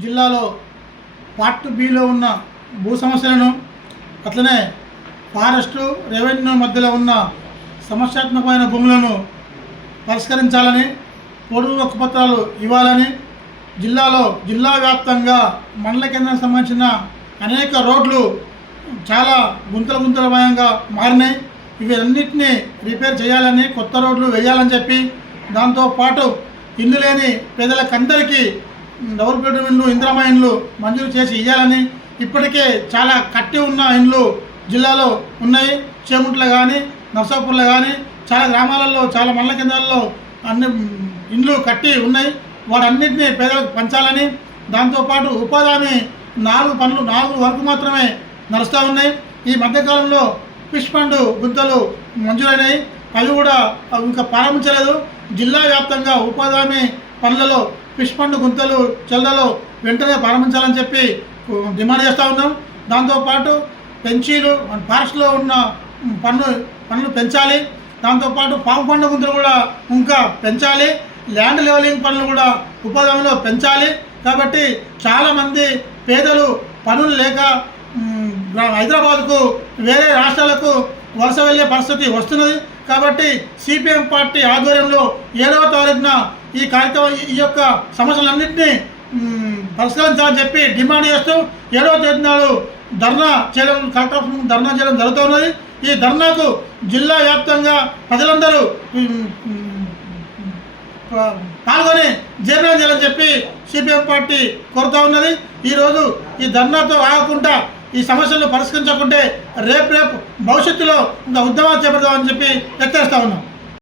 జిల్లాలో part below ఉన్న భూ సమస్యలను అట్లనే ఫారెస్టు రెవెన్యూ మధ్యలో ఉన్న సమస్యాత్మకమైన భూములను పరిష్కరించాలని పొడుగు హక్కుపత్రాలు ఇవ్వాలని జిల్లా వ్యాప్తంగా మండల కేంద్రానికి సంబంధించిన అనేక రోడ్లు చాలా గుంతలమయంగా మారినాయి. ఇవన్నిటినీ రిపేర్ చేయాలని, కొత్త రోడ్లు వేయాలని చెప్పి, దాంతోపాటు ఇల్లు లేని పేదలకందరికీ డబుల్ బెడ్రూమ్ ఇండ్లు, ఇందిరమ్మ ఇండ్లు మంజూరు చేసి ఇవ్వాలని, ఇప్పటికే చాలా కట్టి ఉన్న ఇండ్లు జిల్లాలో ఉన్నాయి. చేముంట్ల కానీ, నర్సాపూర్లో కానీ చాలా గ్రామాలలో, చాలా మండల కేంద్రాల్లో అన్ని ఇండ్లు కట్టి ఉన్నాయి. వాటన్నిటినీ పేదలకు పంచాలని, దాంతోపాటు ఉపాధి హామీ 4 వరకు మాత్రమే నడుస్తూ ఉన్నాయి. ఈ మధ్యకాలంలో ఫిష్ ఫండ్ గుంతలు మంజూరైనాయి, అవి కూడా ఇంకా ప్రారంభించలేదు. జిల్లా వ్యాప్తంగా ఉపాధి హామీ పనులలో ఫిష్ ఫండ్ గుంతలు చెల్లలో వెంటనే ప్రారంభించాలని చెప్పి డిమాండ్ చేస్తూ ఉన్నాం. దాంతోపాటు పెంచీలు ఫారెస్ట్లో ఉన్న పన్నులు పెంచాలి. దాంతోపాటు పాము పండు గుంతలు కూడా ఇంకా పెంచాలి. ల్యాండ్ లెవలింగ్ పనులు కూడా ఉపాధి హామీలో పెంచాలి. కాబట్టి చాలామంది పేదలు పనులు లేక హైదరాబాద్కు, వేరే రాష్ట్రాలకు వలస వెళ్ళే పరిస్థితి వస్తున్నది. కాబట్టి సిపిఎం పార్టీ ఆధ్వర్యంలో 7వ తారీఖున ఈ కార్యక్రమం, ఈ యొక్క సమస్యలన్నింటినీ పరిష్కరించాలని చెప్పి డిమాండ్ చేస్తూ 7వ తేదీ నాడు కలెక్టర్ ఆఫీస్ ముందు ధర్నా చేయడం జరుగుతున్నది. ఈ ధర్నాకు జిల్లా వ్యాప్తంగా ప్రజలందరూ పాల్గొని జయప్రదం చేయాలని చెప్పి సిపిఎం పార్టీ కోరుతూ ఉన్నది. ఈరోజు ఈ ధర్నాతో ఆగకుండా, ఈ సమస్యలను పరిష్కరించకుంటే రేపు భవిష్యత్తులో ఇంకా ఉద్యమాలు చేపడతామని చెప్పి హెచ్చరిస్తూ ఉన్నాం.